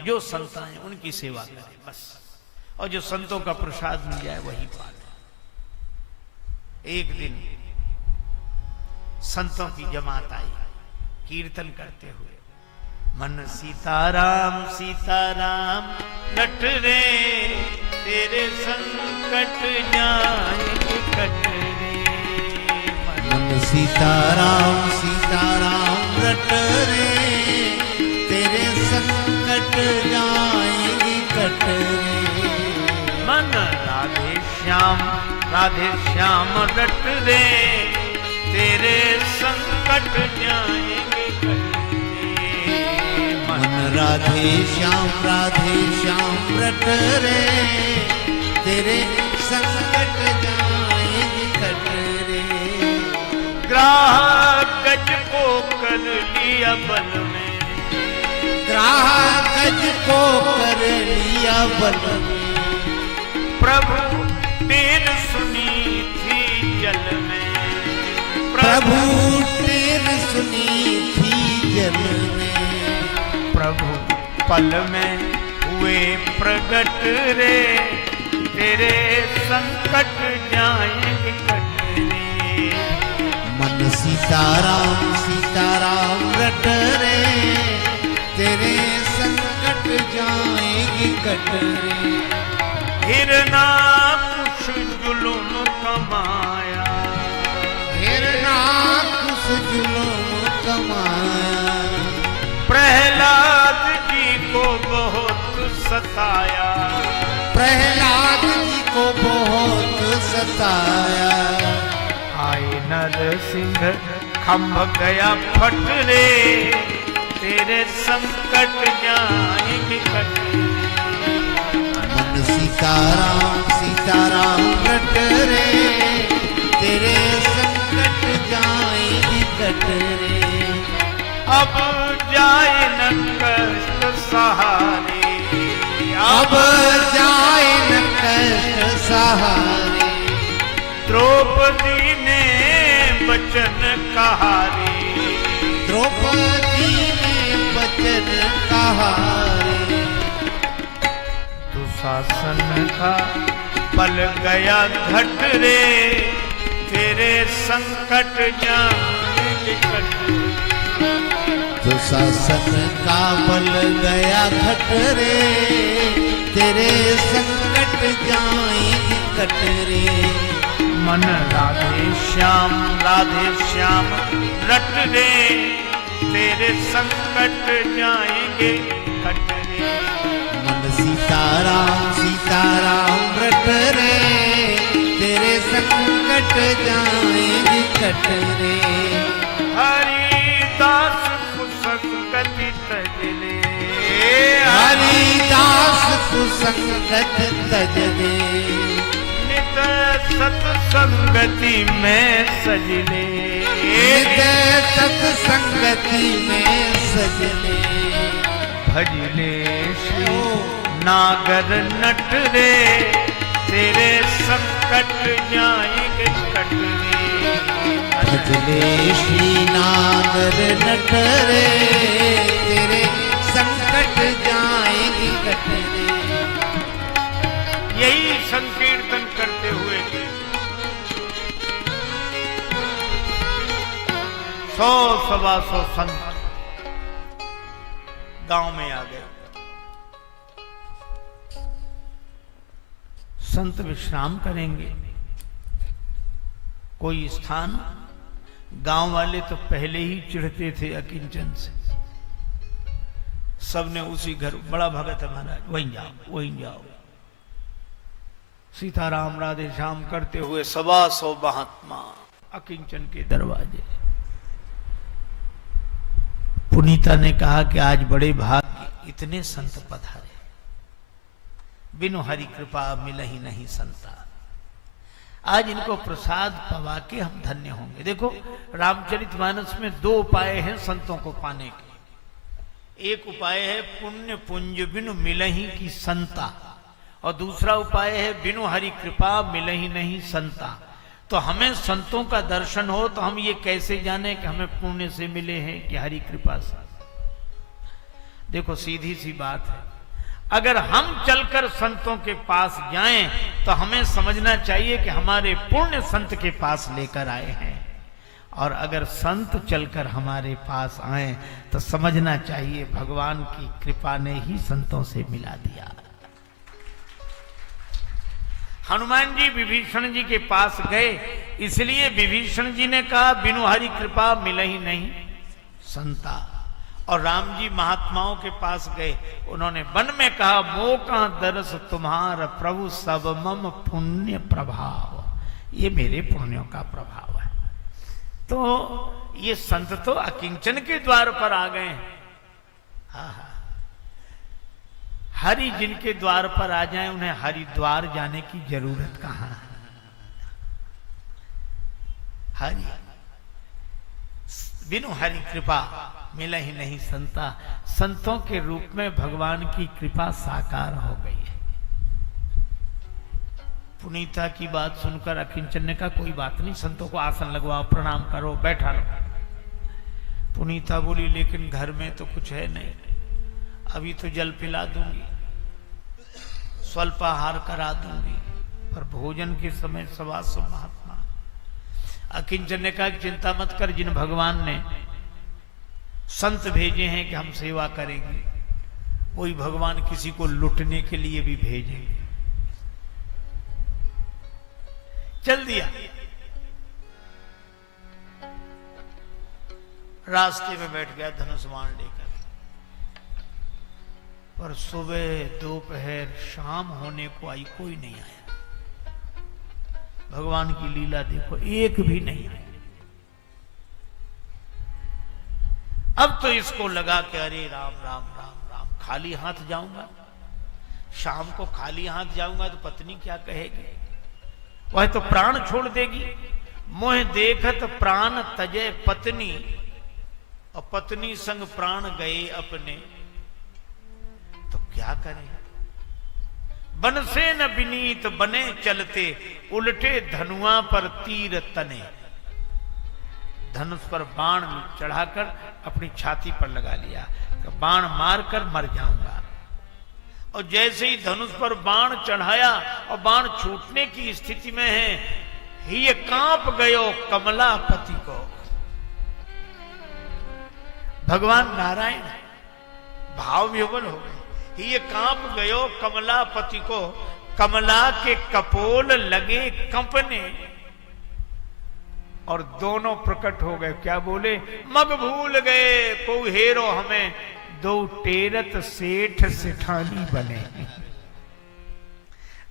जो संत हैं उनकी सेवा करें बस, और जो संतों का प्रसाद मिल जाए वही पाले। एक दिन संतों की जमात आई कीर्तन करते हुए, मन सीताराम सीताराम रट रे, तेरे संकट जाएंगे कट रे। मन सीताराम सीताराम रट रे, तेरे संकट जाएंगे कट रे। मन राधे श्याम रट रे, तेरे संकट जाएंगे कट रे। मन राधे श्याम रट रे, तेरे संकट जाएंगे कट रे। ग्राह गज को कर लिया बल में, ग्राह गज को कर लिया बल में। प्रभु टेर सुनी थी जल में, प्रभु टेर सुनी थी जल में। प्रभु पल में हुए प्रगट रे, तेरे संकट जाएंगे कट रे। मन सीताराम सीताराम रट रे, तेरे संकट जाएंगे कट रे। हिरना कुछ जुलुम कमाया, हिरना कुछ जुलुम कमाया। प्रहलाद जी को बहुत सताया, प्रहलाद जी को बहुत सताया। आए नरसिंह खम्भ गया फट रे, तेरे संकट जाएंगे कट रे। मन सीताराम सीताराम रट रे, तेरे संकट जाएंगे कट रे। अब जाए न कष्ट सहारे, अब जाए न कष्ट सहारे। द्रौपदी ने वचन कहा रे, द्रौपदी ने वचन कहा रे। दुशासन का पल गया घट रे, तेरे संकट जाएंगे कट रे। दुशासन का बल गया घट रे, तेरे संकट जाएंगे कट रे। मन राधे श्याम रट रे, तेरे संकट जाएंगे कट रे। मन सीताराम सीताराम रट रे, तेरे संकट जाएंगे कट रे। हरिदास कुसंगति तज ले, हरिदास कुसंगत तज ले। नित सत्संगति में सजले, नित सत्संगति में सजले। भजले श्री नागर नट रे, तेरे संकट जाएंगे कट रे। भजले श्री नागर नट रे, तेरे संकट जाएंगे कट रे। यही संकीर्तन करते हुए 100-125 संत गांव में आ गए। संत विश्राम करेंगे, कोई स्थान। गांव वाले तो पहले ही चिढ़ते थे अकिंचन से, सबने उसी घर, बड़ा भगत है महाराज, वहीं जाओ। सीताराम राधे श्याम करते हुए 125 महात्मा अकिंचन के दरवाजे। पुनीता ने कहा कि आज बड़े भाग्य, इतने संत पधारे, बिनु हरि कृपा मिलहि नहीं संता। आज इनको प्रसाद पवा के हम धन्य होंगे। देखो रामचरितमानस में 2 उपाय हैं संतों को पाने के। एक उपाय है पुण्य पुंज बिनु मिलहि की संता, और दूसरा उपाय है बिनु हरि कृपा मिलहि नहीं संता। तो हमें संतों का दर्शन हो तो हम ये कैसे जाने कि हमें पुण्य से मिले हैं कि हरि कृपा से। देखो सीधी सी बात है, अगर हम चलकर संतों के पास जाएं तो हमें समझना चाहिए कि हमारे पुण्य संत के पास लेकर आए हैं, और अगर संत चलकर हमारे पास आए तो समझना चाहिए भगवान की कृपा ने ही संतों से मिला दिया। हनुमान जी विभीषण जी के पास गए, इसलिए विभीषण जी ने कहा बिनु हरि कृपा मिले ही नहीं संता। और राम जी महात्माओं के पास गए, उन्होंने वन में कहा मोका दरस तुम्हार प्रभु सब मम पुण्य प्रभाव, ये मेरे पुण्यों का प्रभाव है। तो ये संत तो अकिंचन के द्वार पर आ गए हैं। हरि जिनके द्वार पर आ जाए उन्हें हरिद्वार जाने की जरूरत कहां है। हरि बिनु हरि कृपा मिला ही नहीं संता, संतों के रूप में भगवान की कृपा साकार हो गई है। पुनीता की बात सुनकर अकिंचन ने कहा कोई बात नहीं, संतों को आसन लगवाओ, प्रणाम करो, बैठा लो। पुनीता बोली लेकिन घर में तो कुछ है नहीं, अभी तो जल पिला दूंगी, स्वल्पाहार करा दूंगी, पर भोजन के समय सवासो महात्मा। अकिंचन ने कहा चिंता मत कर, जिन भगवान ने संत भेजे हैं कि हम सेवा करेंगे, वही भगवान किसी को लुटने के लिए भी भेजेंगे। चल दिया। रास्ते में बैठ गया धनुष बाण लेकर, पर सुबह दोपहर शाम होने को आई, कोई नहीं आया। भगवान की लीला देखो, एक भी नहीं आया। अब तो इसको लगा कि अरे राम राम राम राम, खाली हाथ जाऊंगा, शाम को खाली हाथ जाऊंगा तो पत्नी क्या कहेगी, वह तो प्राण छोड़ देगी। मोह देखत प्राण तजे पत्नी, और पत्नी संग प्राण गए अपने, तो क्या करें। बन से न विनीत बने चलते, उल्टे धनुआ पर तीर तने। धनुष पर बाण चढ़ाकर अपनी छाती पर लगा लिया, बाण मारकर मर जाऊंगा। और जैसे ही धनुष पर बाण चढ़ाया और बाण छूटने की स्थिति में है, ही कांप गयो कमलापति को। भगवान नारायण भाव विह्वल हो गए। ही कांप गयो कमलापति को, कमला के कपोल लगे कंपने, और दोनों प्रकट हो गए। क्या बोले, मग भूल गए को हेरो हमें, दो टेरत सेठ सेठानी बने।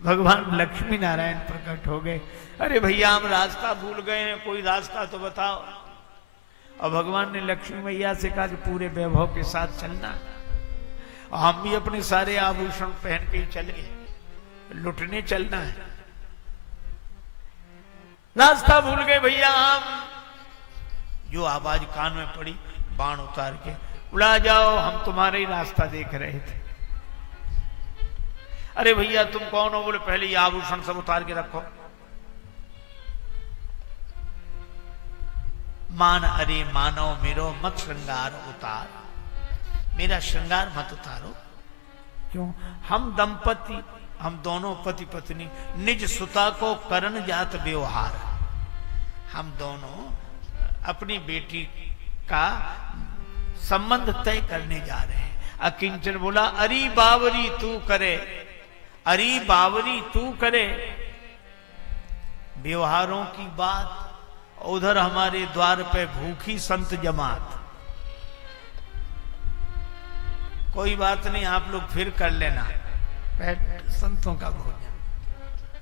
भगवान लक्ष्मी नारायण प्रकट हो गए। अरे भैया हम रास्ता भूल गए हैं, कोई रास्ता तो बताओ। और भगवान ने लक्ष्मी मैया से कहा कि पूरे वैभव के साथ चलना, और हम भी अपने सारे आभूषण पहन के ही चले, लुटने चलना है। रास्ता भूल गए भैया हम। जो आवाज कान में पड़ी, बाण उतार के उड़ा जाओ, हम तुम्हारे ही रास्ता देख रहे थे। अरे भैया तुम कौन हो? बोले पहले ये आभूषण सब उतार के रखो। मान अरे मानो मेरो मत श्रृंगार उतार, मेरा श्रृंगार मत उतारो। क्यों? हम दंपति, हम दोनों पति पत्नी, निज सुता को करन जात व्यवहार, हम दोनों अपनी बेटी का संबंध तय करने जा रहे हैं। अकिंचन बोला अरी बावरी तू करे, अरी बावरी तू करे व्यवहारों की बात, उधर हमारे द्वार पे भूखी संत जमात। कोई बात नहीं, आप लोग फिर कर लेना, संतों का भोजन।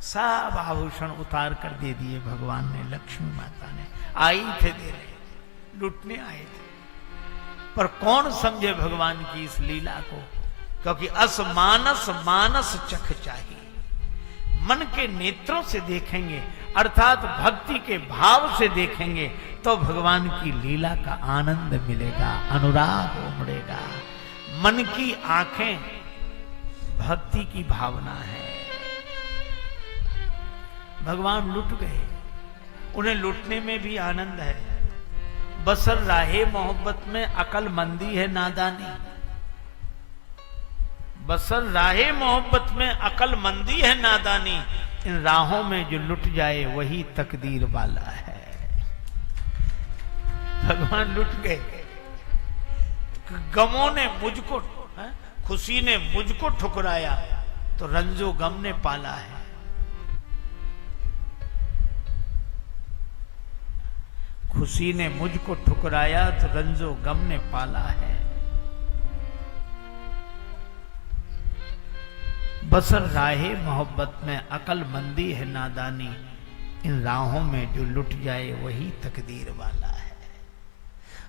सब आभूषण उतार कर दे दिए भगवान ने, लक्ष्मी माता ने। आई थे देने, लुटने आए थे, पर कौन समझे भगवान की इस लीला को, क्योंकि असमानस मानस चख चाहिए। मन के नेत्रों से देखेंगे, अर्थात भक्ति के भाव से देखेंगे, तो भगवान की लीला का आनंद मिलेगा, अनुराग उमड़ेगा। मन की आंखें भक्ति की भावना है। भगवान लुट गए, उन्हें लुटने में भी आनंद है। बसर राहे मोहब्बत में अकल मंदी है नादानी, बसर राहे मोहब्बत में अकलमंदी है नादानी, इन राहों में जो लुट जाए वही तकदीर वाला है। भगवान लुट गए, गमों ने मुझको, खुशी ने मुझको ठुकराया तो रंजो गम ने पाला है। खुशी ने मुझको ठुकराया तो रंजो गम ने पाला है। बसर राहे मोहब्बत में अकलमंदी है नादानी, इन राहों में जो लुट जाए वही तकदीर वाला है।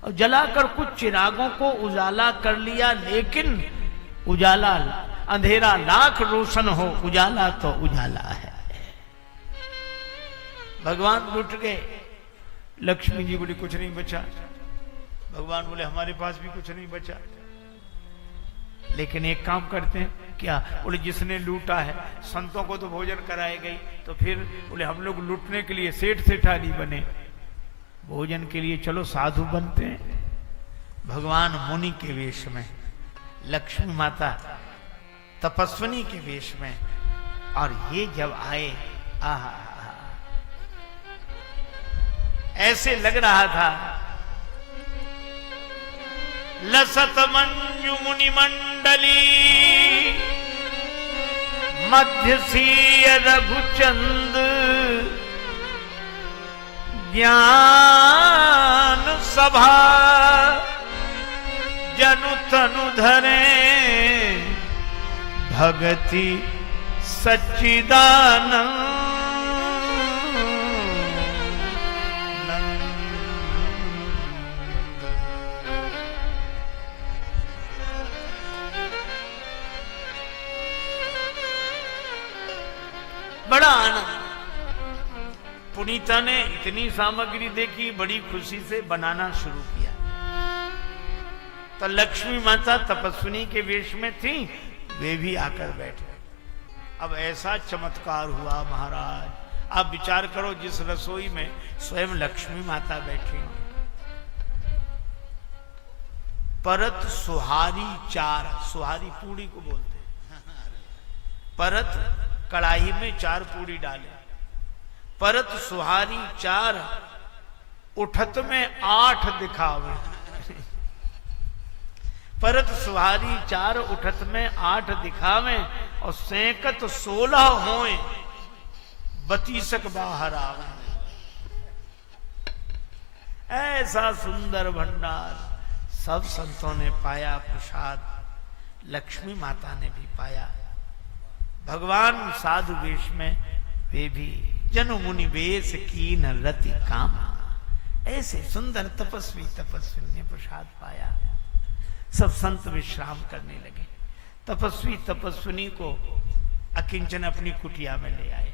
और जलाकर कुछ चिरागों को उजाला कर लिया, लेकिन उजाला अंधेरा लाख रोशन हो, उजाला तो उजाला है। भगवान लुट गए। लक्ष्मी जी बोली कुछ नहीं बचा। भगवान बोले हमारे पास भी कुछ नहीं बचा, लेकिन एक काम करते हैं। क्या? बोले जिसने लूटा है, संतों को तो भोजन कराए गई, तो फिर बोले हम लोग लूटने के लिए सेठ सेठानी बने, भोजन के लिए चलो साधु बनते हैं। भगवान मुनि के वेश में, लक्ष्मी माता तपस्विनी के वेश में, और ये जब आए, आहा, ऐसे लग रहा था लसत मंजु मुनि मंडली, मध्य सीय रघुचंद, ज्ञान सभा जनु तनु धरे, भगति सच्चिदानंद। बड़ा आनंद। पुनीता ने इतनी सामग्री देखी, बड़ी खुशी से बनाना शुरू किया। तो लक्ष्मी माता तपस्विनी के वेश में थी, वे भी आकर बैठे। अब ऐसा चमत्कार हुआ महाराज, आप विचार करो, जिस रसोई में स्वयं लक्ष्मी माता बैठी हो, परत सुहारी चार, सुहारी पूड़ी को बोलते हैं, परत कड़ाही में 4 पूड़ी डाले, परत सुहारी 4, उठत में 8 दिखावे। परत सुहारी 4, उठत में 8 दिखावे, और सेकत 16 होए, 32 बाहर आवे। ऐसा सुंदर भंडार सब संतों ने पाया प्रसाद, लक्ष्मी माता ने भी पाया। भगवान साधु वेश में, वे भी जनु मुनि वेश कीन रति कामा। ऐसे सुंदर तपस्वी तपस्वी ने प्रसाद पाया। सब संत विश्राम करने लगे। तपस्वी तपस्विनी को अकिंचन अपनी कुटिया में ले आए,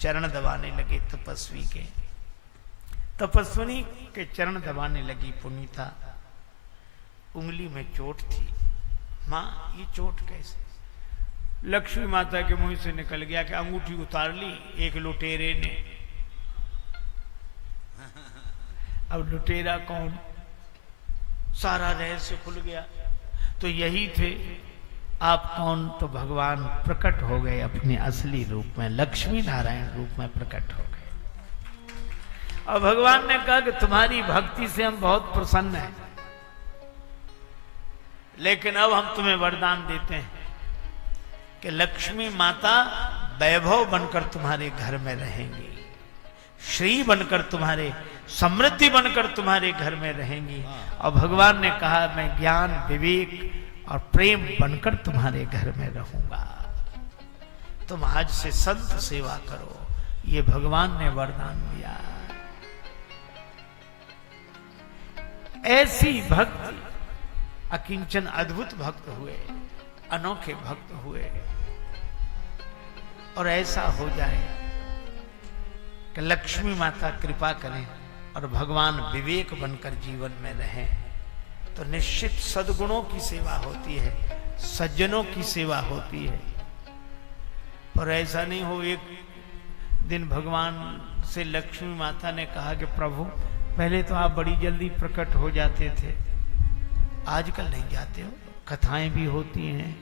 चरण दबाने लगे तपस्वी के। तपस्विनी के चरण दबाने लगी पुनीता। उंगली में चोट थी। मां, ये चोट कैसे? लक्ष्मी माता के मुंह से निकल गया कि अंगूठी उतार ली एक लुटेरे ने। अब लुटेरा कौन? सारा रहस्य खुल गया। तो यही थे। आप कौन? तो भगवान प्रकट हो गए अपने असली रूप में, लक्ष्मी नारायण रूप में प्रकट हो गए। और भगवान ने कहा कि तुम्हारी भक्ति से हम बहुत प्रसन्न हैं, लेकिन अब हम तुम्हें वरदान देते हैं कि लक्ष्मी माता वैभव बनकर तुम्हारे घर में रहेंगी, श्री बनकर तुम्हारे, समृद्धि बनकर तुम्हारे घर में रहेंगी। और भगवान ने कहा मैं ज्ञान, विवेक और प्रेम बनकर तुम्हारे घर में रहूंगा। तुम आज से संत सेवा करो, ये भगवान ने वरदान दिया। ऐसी भक्ति, अकिंचन अद्भुत भक्त हुए, अनोखे भक्त हुए। और ऐसा हो जाए कि लक्ष्मी माता कृपा करें और भगवान विवेक बनकर जीवन में रहें, तो निश्चित सद्गुणों की सेवा होती है, सज्जनों की सेवा होती है। और ऐसा नहीं हो, एक दिन भगवान से लक्ष्मी माता ने कहा कि प्रभु पहले तो आप बड़ी जल्दी प्रकट हो जाते थे, आजकल नहीं जाते हो, कथाएं भी होती हैं,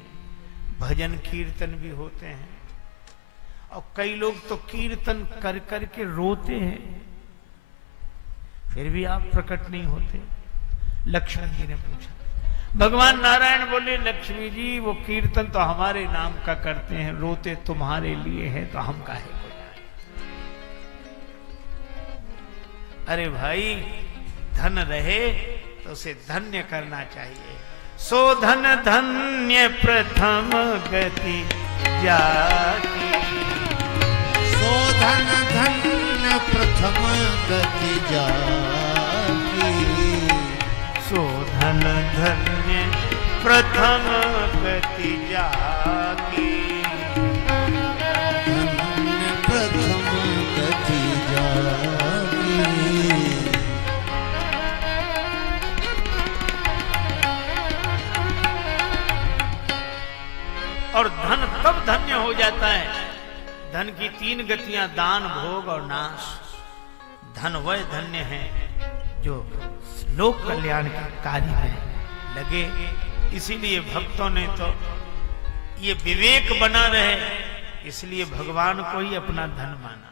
भजन कीर्तन भी होते हैं, और कई लोग तो कीर्तन कर कर के रोते हैं, फिर भी आप प्रकट नहीं होते। लक्ष्मण जी ने पूछा, भगवान नारायण बोले, लक्ष्मी जी वो कीर्तन तो हमारे नाम का करते हैं, रोते तुम्हारे लिए है, तो हम काहे को जाएं। अरे भाई, धन रहे तो उसे धन्य करना चाहिए। सो धन धन्य प्रथम गति जाकी, सो धन धन्य प्रथम गति जाकी, सो धन धन्य प्रथम गति जाकी, धन्य प्रथम गति जाकी। और धन तब धन्य हो जाता है, धन की 3 गतियां, दान, भोग और नाश। धन वह धन्य है जो लोक कल्याण के कार्य में लगे। इसीलिए भक्तों ने तो ये विवेक बना रहे, इसलिए भगवान को ही अपना धन माना।